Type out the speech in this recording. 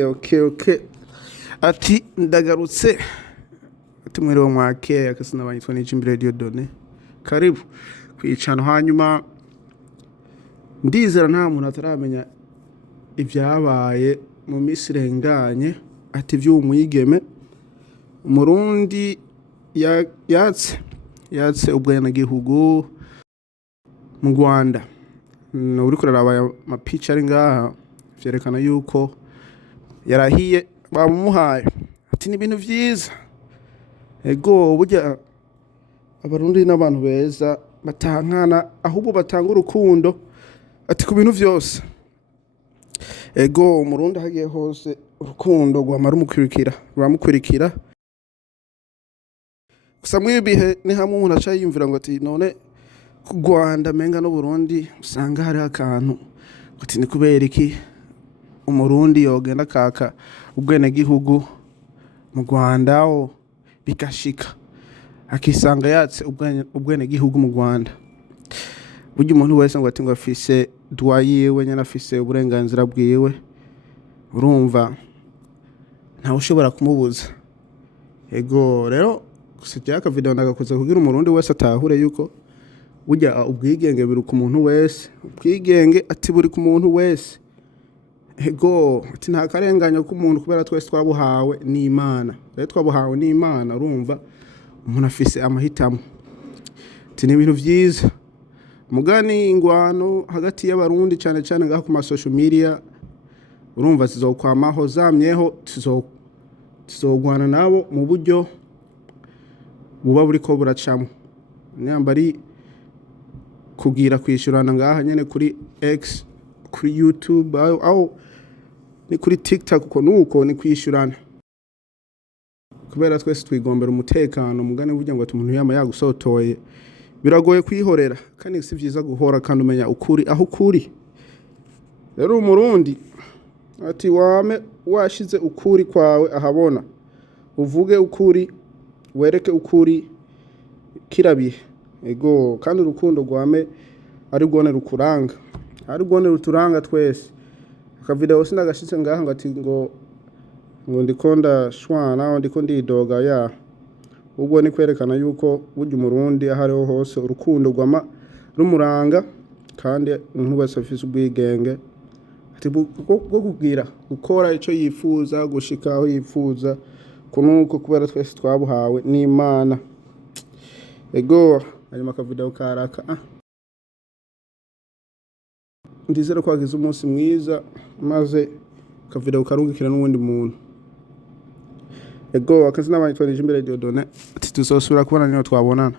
Okay. Ati ndagarutse. Ati mwiriwe mwake akasina banyitwa n'imbere Diodone. Karibu kwicana hanyuma ndizera nta muntu ataramenya ibyabaye mu minsi irenganye ati vy'umwigeme Murundi yatse ubwenegihugu mu Rwanda. Uri kuraraba amapica ari ngaha vyerekana yuko yarahiye bamumuhaye ati ni ibintu vyiza. Ego burya abarundi n'abantu beza batankana ahubwo batanga urukundo ati ku bintu vyose. Ego umurundi hagiye hose urukundo rwamara ruramukurikira gusa mwibihe ni hamwe umuntu aca yiyumvira ngo ati none ku Rwanda menga no Burundi usanga hari akantu ati ni kubera iki umurundi yogenda kaka ubwenegihugu mu Rwanda bikashika akisanga yatse ubwenegihugu mu Rwanda. Burya umuntu wese ngo ati ngo afise droit yiwe nyana afise uburenganzira bwiwe urumva ntawe ushobora kumubuza. Ego rero kusijya aka video ndagakoze kugira umurundi wese atahure yuko burya ubwigenge biri ku muntu wese, ubwigenge ati buri ku muntu wese. Ego ati nta karenganyo ku muntu kubera twese twabuhawe n'Imana. Rero twabuhawe n'Imana urumva umuntu afise amahitamo. Ati ni ibintu vyiza. Mugani ingwano hagati y'abarundi cyane ngaho ku ma social media urumva zizokwamaho zamyeho tuzogwana nabo mu buryo buba buriko buracamo. Nyambari kugira kwishurana ngaha nyene kuri X, kuri YouTube aho ni kuri TikTok uko nuko ni kwishurana. Kubera twese twigombera umutekano mugani burya ngo umuntu yama yagusotoye biragoye kwihorera kandi si vyiza guhora kandi umenya ukuri aho ukuri. Rero umurundi ati wame washize ukuri kwawe ahabona uvuge ukuri wereke ukuri kirabihe. Ego kandi urukundo rwame ari rwone rukuranga ari rwone ruturanga twese. Aka video sindagashitse ngaha ngati ngo ndikonda shwana ndiko ndidoga ya ubwo ni kwerekana yuko burya umurundi ahariho hose urukundo rwama rumuranga kandi umuntu wese afise ubwigenge ati bwo kugira gukora ico yifuza gushikaho yifuza kunuko kubera twese twabuhawe n'Imana. Ego ari maka video karaka ndizera ko wagize umunsi mwiza maze ka video karungikira n'uwundi muntu. Ego akazina banyitwa n'imbere Diodone ati tuzosubira kubona niyo twabonana.